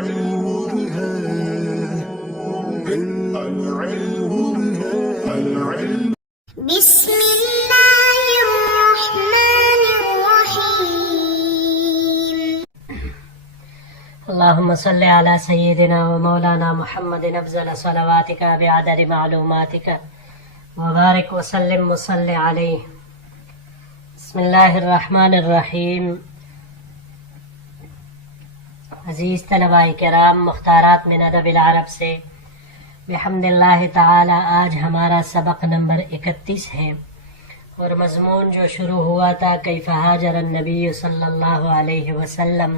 بسم الله الرحمن الرحيم. اللهم صل على سيدنا ومولانا محمد أفضل صلواتك بعدد معلوماتك وبارك وسلم وصل عليه. بسم الله الرحمن الرحیم. عزیز طلباء کرام، مختارات من ادب العرب سے بحمد اللہ تعالی آج ہمارا سبق نمبر 31 ہے، اور مضمون جو شروع ہوا تھا کیف ہاجر النبی صلی اللہ علیہ وسلم،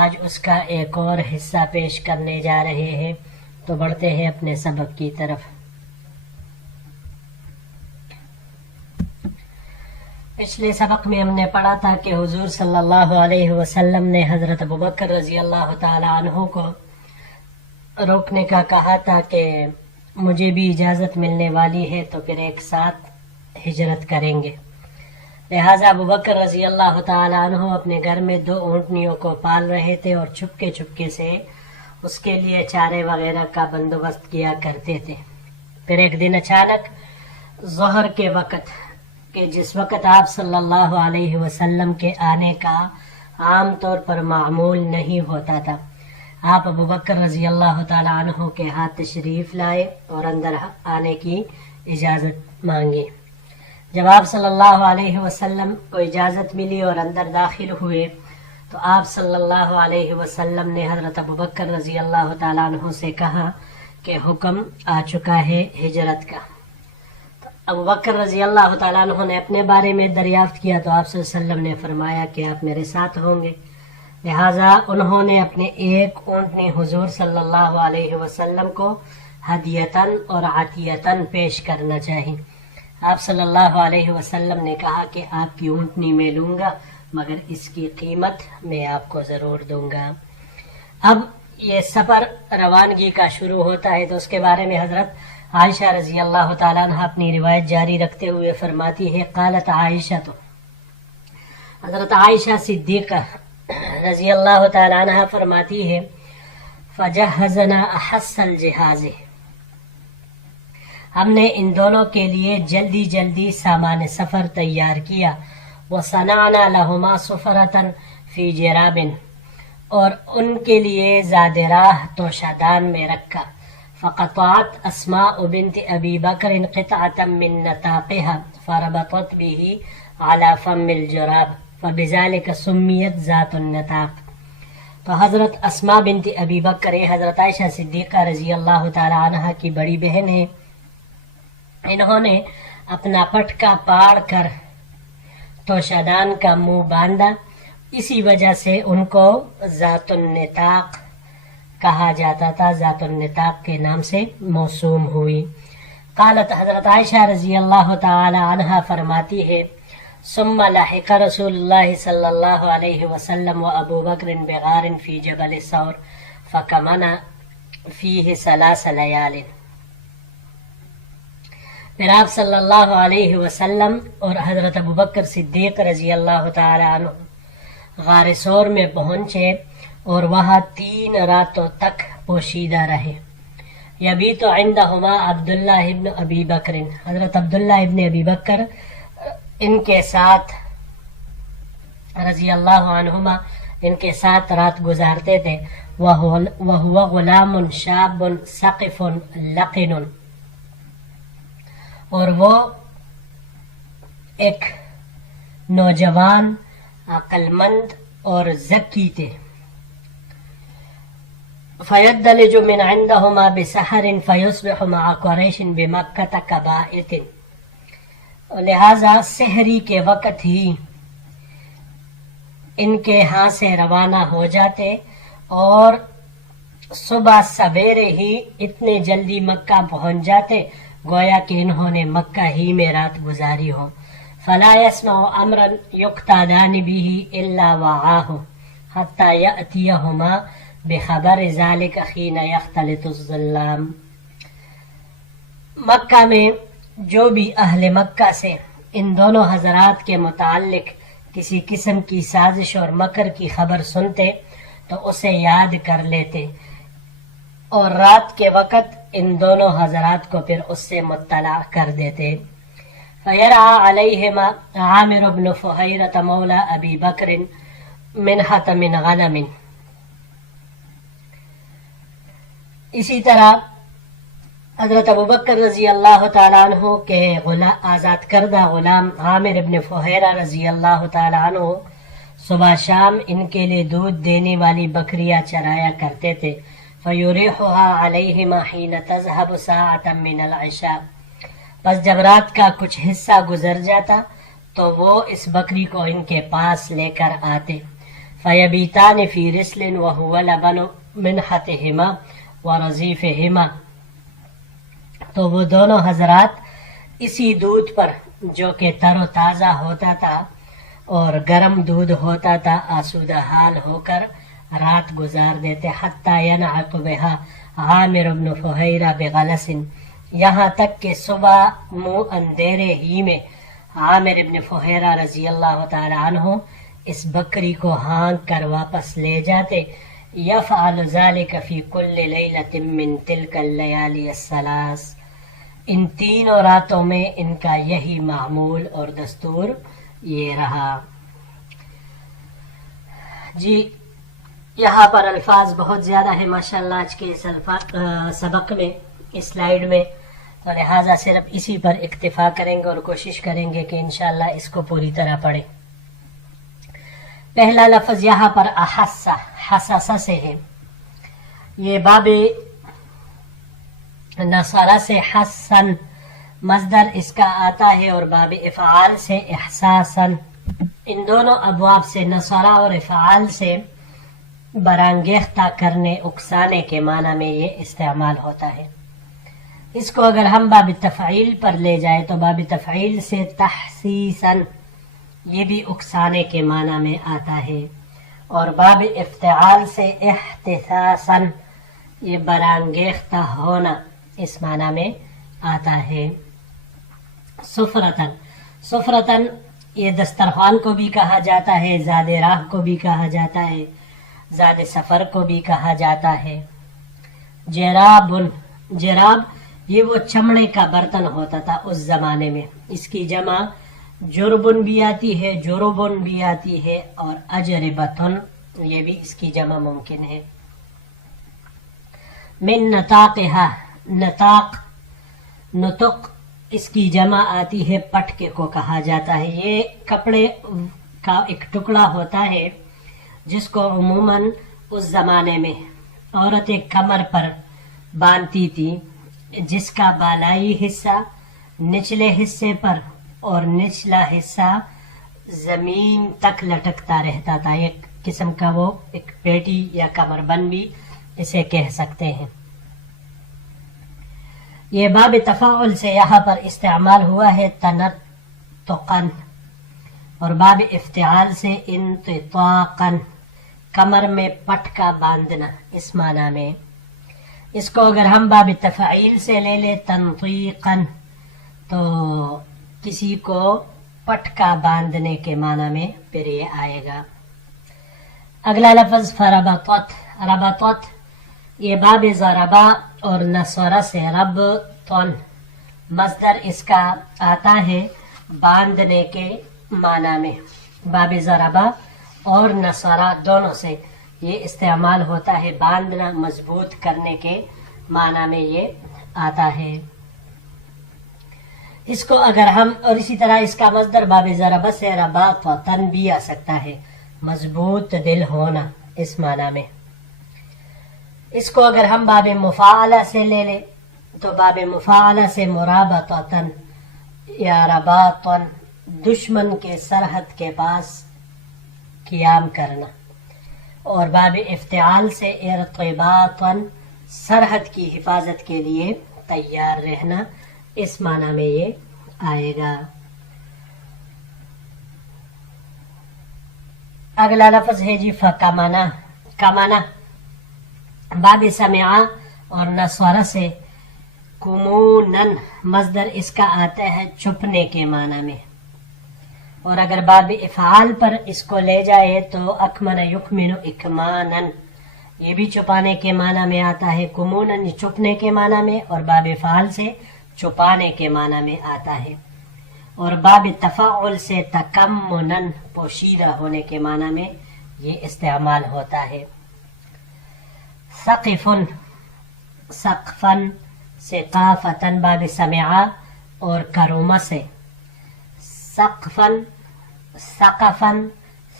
آج اس کا ایک اور حصہ پیش کرنے جا رہے ہیں. تو بڑھتے ہیں اپنے سبق کی طرف. پچھلے سبق میں ہم نے پڑھا تھا کہ حضور صلی اللہ علیہ وسلم نے حضرت ابوبکر رضی اللہ تعالی عنہ کو روکنے کا کہا تھا کہ مجھے بھی اجازت ملنے والی ہے تو پھر ایک ساتھ ہجرت کریں گے. لہٰذا ابوبکر رضی اللہ تعالی عنہ اپنے گھر میں 2 اونٹنیوں کو پال رہے تھے اور چپکے سے اس کے لیے چارے وغیرہ کا بندوبست کیا کرتے تھے. پھر ایک دن اچانک ظہر کے وقت، کہ جس وقت آپ صلی اللہ علیہ وسلم کے آنے کا عام طور پر معمول نہیں ہوتا تھا، آپ ابوبکر رضی اللہ تعالی عنہ کے ہاتھ تشریف لائے اور اندر آنے کی اجازت مانگی. جب آپ صلی اللہ علیہ وسلم کو اجازت ملی اور اندر داخل ہوئے تو آپ صلی اللہ علیہ وسلم نے حضرت ابوبکر رضی اللہ تعالی عنہ سے کہا کہ حکم آ چکا ہے ہجرت کا. ابوبکر رضی اللہ تعالیٰ عنہ نے اپنے بارے میں دریافت کیا تو آپ صلی اللہ علیہ وسلم نے فرمایا کہ آپ میرے ساتھ ہوں گے. لہٰذا انہوں نے اپنے ایک اونٹنی حضور صلی اللہ علیہ وسلم کو ہدیتاً اور عطیتاً پیش کرنا چاہیے. آپ صلی اللہ علیہ وسلم نے کہا کہ آپ کی اونٹنی میں لوں گا، مگر اس کی قیمت میں آپ کو ضرور دوں گا. اب یہ سفر روانگی کا شروع ہوتا ہے تو اس کے بارے میں حضرت عائشہ رضی اللہ تعالیٰ عنہ اپنی روایت جاری رکھتے ہوئے فرماتی ہے، قالت عائشہ، تو حضرت عائشہ صدیقہ رضی اللہ تعالیٰ عنہ فرماتی ہے، فجہزنا احس الجہاز، ہم نے ان دونوں کے لیے جلدی سامان سفر تیار کیا. وصنعنا لہما سفرۃ فی جراب، اور ان کے لیے زاد راہ توشادان میں رکھا. فقطعت اسماء بنت ابی بکر قطعة من نطاقها فربطت به على فم الجراب فبذلك سمیت ذات النطاق. تو حضرت اسماء بنت ابی بکر حضرت عائشہ صدیقہ رضی اللہ تعالی عنہ کی بڑی بہن ہے. انہوں نے اپنا پٹکا پاڑ کر توشادان کا منہ باندھا، اسی وجہ سے ان کو ذات النطاق کہا جاتا تھا، ذات النطاق کے نام سے موسوم ہوئی. قالت، حضرت عائشہ رضی اللہ تعالی عنہ فرماتی ہے، ثم لحق رسول اللہ صلی اللہ علیہ وسلم و ابو بکر بغار فی جبل ثور فکمن فیہ 3 لیال. پھر آپ صلی اللہ علیہ وسلم اور حضرت ابوبکر صدیق رضی اللہ تعالی عنہ غار ثور میں پہنچے اور وہاں 3 راتوں تک پوشیدہ رہے. یبیت عندہما عبداللہ ابن ابی بکر، حضرت عبداللہ ابن ابی بکر ان کے ساتھ رضی اللہ عنہما ان کے ساتھ رات گزارتے تھے. وہو غلام شاب ثقف لقن، اور وہ ایک نوجوان عقل مند اور ذکی تھے. فیدلج من عندهما بسحر فیصبح مع قریش بمکہ کبائت، لہذا سحری کے وقت ہی ان کے ہاں سے روانہ ہو جاتے اور صبح سویرے ہی اتنے جلدی مکہ پہنچ جاتے گویا کہ انہوں نے مکہ ہی میں رات گزاری ہو. فلا يسمع امرا يقتادان به الا وعاه حتى يأتيهما بخبر ذلك حين يختلط الظلام. مکہ میں جو بھی اہل مکہ سے ان دونوں حضرات کے متعلق کسی قسم کی سازش اور مکر کی خبر سنتے تو اسے یاد کر لیتے اور رات کے وقت ان دونوں حضرات کو پھر اس سے مطلع کر دیتے. فیرعى علیہما عامر بن فہیرۃ مولا ابی بکر منحۃ من غنم. اسی طرح حضرت ابوبکر رضی اللہ تعالیٰ عنہ کے آزاد کردہ غلام عامر ابن فہیرہ رضی اللہ تعالیٰ عنہ صبح شام ان کے لیے دودھ دینے والی بکریاں چرایا کرتے تھے. فیریحها علیہما حین تذهب ساعۃ من العشاء. بس جب رات کا کچھ حصہ گزر جاتا تو وہ اس بکری کو ان کے پاس لے کر آتے. فیبیتان فی رسل وهو لبن منحتهما ورضیفهما. تو وہ دونوں حضرات اسی دودھ پر جو کہ تر و تازہ ہوتا تھا اور گرم دودھ ہوتا تھا آسودہ حال ہو کر رات گزار دیتے. حتی ینعق بها عامر بن فہیرہ بغلس. یہاں تک کہ صبح منہ اندھیرے ہی میں عامر ابن فہیرہ رضی اللہ تعالی عنہ اس بکری کو ہانک کر واپس لے جاتے. یفعل ذلك فی کل لیلۃ من تلک اللیالی الثلاث. ان تینوں راتوں میں ان کا یہی معمول اور دستور یہ رہا. جی یہاں پر الفاظ بہت زیادہ ہیں ماشاءاللہ آج کے اس سبق میں، اس سلائیڈ میں، تو لہٰذا صرف اسی پر اکتفا کریں گے اور کوشش کریں گے کہ انشاءاللہ اس کو پوری طرح پڑھیں. پہلا لفظ یہاں پر احسا حساسا سے ہے. یہ باب نصارہ سے حسن مصدر اس کا آتا ہے اور باب افعال سے احساسا. ان دونوں ابواب سے نصارہ اور افعال سے برانگیختہ کرنے، اکسانے کے معنی میں یہ استعمال ہوتا ہے. اس کو اگر ہم باب تفعیل پر لے جائیں تو باب تفعیل سے تحسیسا، یہ بھی اکسانے کے معنی میں آتا ہے. اور باب افتعال سے احتساسا، یہ برانگیختہ ہونا اس معنی میں آتا ہے. سفرتن، سفرتن یہ دسترخوان کو بھی کہا جاتا ہے، زاد راہ کو بھی کہا جاتا ہے، زاد سفر کو بھی کہا جاتا ہے. جراب، جراب یہ وہ چمڑے کا برتن ہوتا تھا اس زمانے میں. اس کی جمع جربن بھی آتی ہے، جربن بھی آتی ہے، اور اجربتن یہ بھی اس کی جمع ممکن ہے. من نطاقها، نطاق، نطق اس کی جمع آتی ہے، پٹکے کو کہا جاتا ہے. یہ کپڑے کا ایک ٹکڑا ہوتا ہے جس کو عموماً اس زمانے میں عورتیں کمر پر باندھتی تھی، جس کا بالائی حصہ نچلے حصے پر اور نچلا حصہ زمین تک لٹکتا رہتا تھا. ایک قسم کا وہ ایک پیٹی یا کمر بند بھی اسے کہہ سکتے ہیں. یہ باب تفاعل سے یہاں پر استعمال ہوا ہے تنطقاً، اور باب افتعال سے انتطاقاً، کمر میں پٹکا باندھنا اس معنی میں. اس کو اگر ہم باب تفعیل سے لے لیں تنطیقاً، تو کسی کو پٹکا باندھنے کے معنی میں پھر یہ آئے گا. اگلا لفظ فربطت، ربطت یہ باب ضربا اور نصرہ سے ربطن مصدر اس کا آتا ہے باندھنے کے معنی میں. باب ضربا اور نصرہ دونوں سے یہ استعمال ہوتا ہے، باندھنا، مضبوط کرنے کے معنی میں یہ آتا ہے. اس کو اگر ہم، اور اسی طرح اس کا مصدر باب ضربہ سے رباطتن بھی آ سکتا ہے، مضبوط دل ہونا اس معنی میں. اس کو اگر ہم باب مفاعلہ سے لے لیں تو باب مفاعلہ سے مرابطتن یا رباطن، دشمن کے سرحد کے پاس قیام کرنا، اور باب افتعال سے ارتباطاً، سرحد کی حفاظت کے لیے تیار رہنا اس معنی میں یہ آئے گا. اگلا لفظ ہے جی فکمنا، کمنا باب سمعا اور نصورہ سے کمونن مصدر اس کا آتا ہے چھپنے کے معنی میں، اور اگر باب افعال پر اس کو لے جائے تو اکمن یکمن اکمانن، یہ بھی چھپانے کے معنی میں آتا ہے، کمونن چھپنے کے معنی میں، اور باب افعال سے چھپانے کے معنی میں آتا ہے، اور باب تفاعل سے تکمنن پوشیدہ ہونے کے معنی میں یہ استعمال ہوتا ہے۔ سقفن سقفن ثقافتن باب سمعا اور کرومہ سے، سقفن ثقفن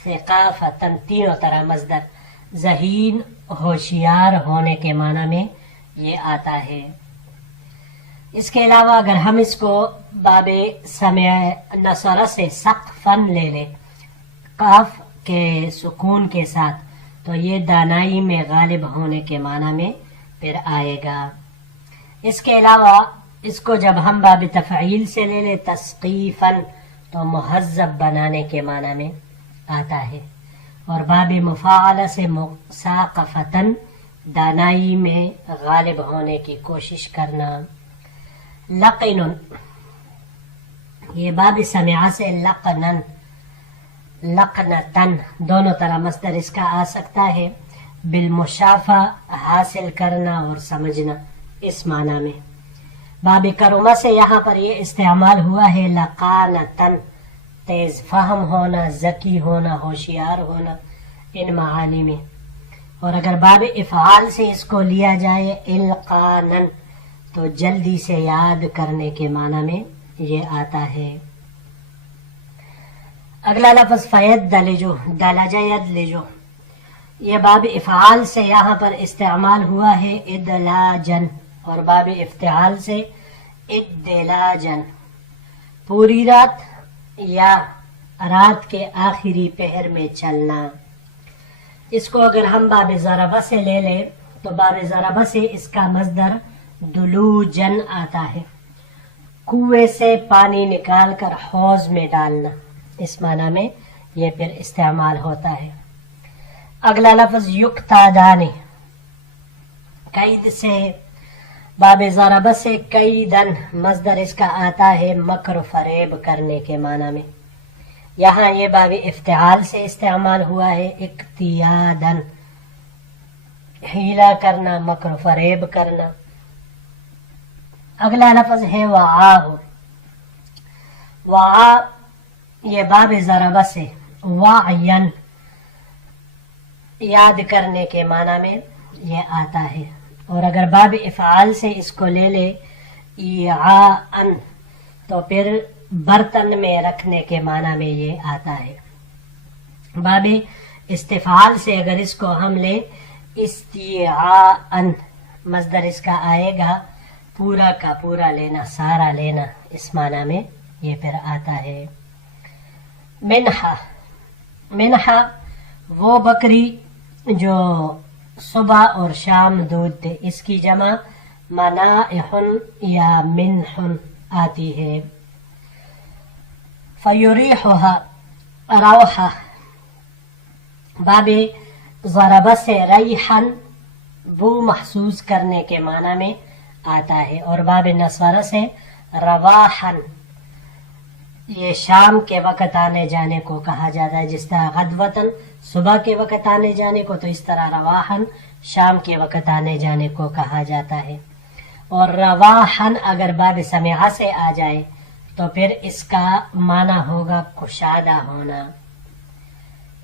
ثقافتن تینوں طرح مصدر ذہین ہوشیار ہونے کے معنی میں یہ آتا ہے۔ اس کے علاوہ اگر ہم اس کو باب سمع نصر سے سقفن لے لیں قاف کے سکون کے ساتھ تو یہ دانائی میں غالب ہونے کے معنی میں پھر آئے گا۔ اس کے علاوہ اس کو جب ہم باب تفعیل سے لے لیں تسقیفن تو مہذب بنانے کے معنی میں آتا ہے، اور باب مفاعلہ سے مساقفتن دانائی میں غالب ہونے کی کوشش کرنا۔ لقنن یہ باب سمعہ سے لقنن لقنتن دونوں طرح مصدر اس کا آ سکتا ہے، بالمشافہ حاصل کرنا اور سمجھنا اس معنی میں۔ باب کرمہ سے یہاں پر یہ استعمال ہوا ہے لقانتن تیز فہم ہونا، ذکی ہونا، ہوشیار ہونا ان معانی میں، اور اگر باب افعال سے اس کو لیا جائے القانن تو جلدی سے یاد کرنے کے معنی میں یہ آتا ہے۔ اگلا لفظ فید دلجو دلج ید لجو، یہ باب افعال سے یہاں پر استعمال ہوا ہے ادلاجن، اور باب افتعال سے ادلاجن، پوری رات یا رات کے آخری پہر میں چلنا۔ اس کو اگر ہم باب ضربہ سے لے لیں تو باب ضربہ سے اس کا مصدر دلوجن آتا ہے، کنویں سے پانی نکال کر حوض میں ڈالنا، اس معنی میں یہ پھر استعمال ہوتا ہے۔ اگلا لفظ یقتادانی، قید سے باب ضربہ سے قیدن مصدر اس کا آتا ہے مکر و فریب کرنے کے معنی میں، یہاں یہ باب افتعال سے استعمال ہوا ہے اقتیادن، ہیلا کرنا، مکر و فریب کرنا۔ اگلا لفظ ہے وعاہ، وعا یہ باب ضربہ سے وعین یاد کرنے کے معنی میں یہ آتا ہے، اور اگر باب افعال سے اس کو لے لے ایعاءن تو پھر برتن میں رکھنے کے معنی میں یہ آتا ہے۔ باب استفعال سے اگر اس کو ہم لے استیعاءن مصدر اس کا آئے گا پورا کا پورا لینا، سارا لینا، اس معنی میں یہ پھر آتا ہے۔ منحہ، منحہ وہ بکری جو صبح اور شام دودھ دے، اس کی جمع منائحن یا منحن آتی ہے۔ فیریحھا روحہ باب ضربہ سے ریحن بو محسوس کرنے کے معنی میں آتا ہے، اور باب نصرہ سے رواحن یہ شام کے وقت آنے جانے کو کہا جاتا ہے، جس طرح غدوتن صبح کے وقت آنے جانے کو، تو اس طرح رواحن شام کے وقت آنے جانے کو کہا جاتا ہے۔ اور رواحن اگر باب سمعہ سے آ جائے تو پھر اس کا معنی ہوگا کشادہ ہونا۔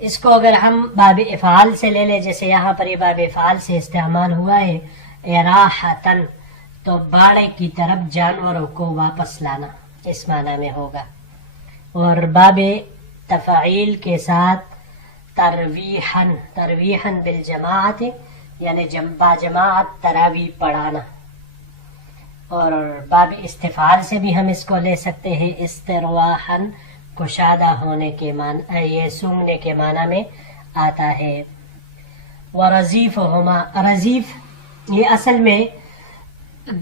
اس کو اگر ہم باب افعال سے لے لیں، جیسے یہاں پر یہ باب افعال سے استعمال ہوا ہے اراحتن تو باڑے کی طرف جانوروں کو واپس لانا، اس معنی میں ہوگا، اور باب تفعیل کے ساتھ ترویحن، ترویحن بالجماعت یعنی باجماعت تراویح پڑھانا، اور باب استفعال سے بھی ہم اس کو لے سکتے ہیں استرواحن کشادہ ہونے کے معنی، یہ سونگنے کے معنی میں آتا ہے۔ ورزیفہما، رزیف یہ اصل میں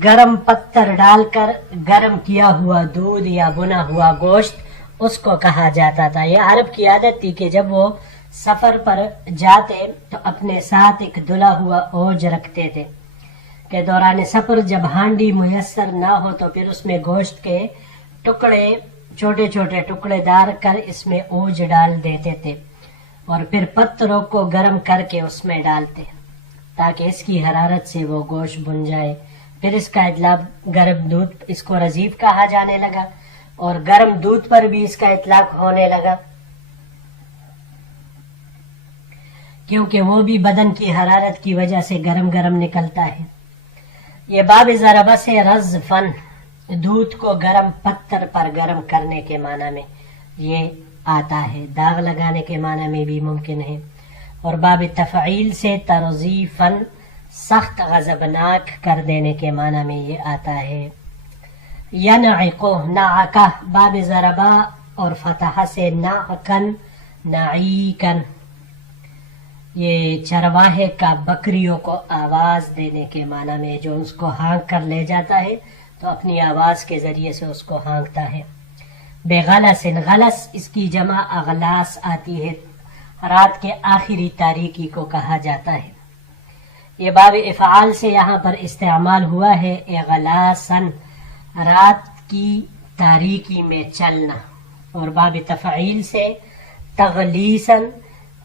گرم پتھر ڈال کر گرم کیا ہوا دودھ یا بنا ہوا گوشت اس کو کہا جاتا تھا۔ یہ عرب کی عادت تھی کہ جب وہ سفر پر جاتے تو اپنے ساتھ ایک دھلا ہوا اوج رکھتے تھے کہ دوران سفر جب ہانڈی میسر نہ ہو تو پھر اس میں گوشت کے ٹکڑے چھوٹے چھوٹے ٹکڑے ڈال کر اس میں اوج ڈال دیتے تھے اور پھر پتھروں کو گرم کر کے اس میں ڈالتے تاکہ اس کی حرارت سے وہ گوشت بن جائے. پھر اس کا اطلاق گرم دودھ، اس کو رضیف کہا جانے لگا، اور گرم دودھ پر بھی اس کا اطلاق ہونے لگا کیونکہ وہ بھی بدن کی حرارت کی وجہ سے گرم گرم نکلتا ہے. یہ باب ضربہ سے رزفن، دودھ کو گرم پتھر پر گرم کرنے کے معنی میں یہ آتا ہے، داغ لگانے کے معنی میں بھی ممکن ہے. اور باب تفعیل سے ترضیفن، سخت غضبناک کر دینے کے معنی میں یہ آتا ہے. ینعقو، نعقہ باب ضربہ اور فتحہ سے نعقن نعیکن، یہ چرواہے کا بکریوں کو آواز دینے کے معنی میں، جو اس کو ہانک کر لے جاتا ہے تو اپنی آواز کے ذریعے سے اس کو ہانکتا ہے. بے غلس، غلس اس کی جمع اغلاس آتی ہے، رات کے آخری تاریکی کو کہا جاتا ہے. یہ باب افعال سے یہاں پر استعمال ہوا ہے، اغلاسن، رات کی تاریکی میں چلنا. اور باب تفعیل سے تغلیسن،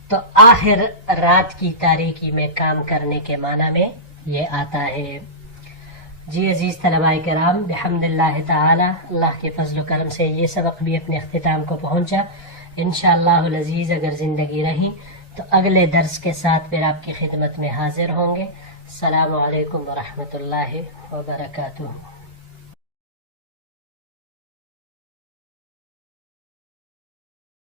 تو آخر رات کی تاریکی میں کام کرنے کے معنی میں یہ آتا ہے. جی عزیز طلباء کرام، بحمد اللہ تعالی، اللہ کے فضل و کرم سے یہ سبق بھی اپنے اختتام کو پہنچا. انشاءاللہ العزیز اگر زندگی رہی تو اگلے درس کے ساتھ پھر آپ کی خدمت میں حاضر ہوں گے. السلام علیکم ورحمۃ اللہ وبرکاتہ.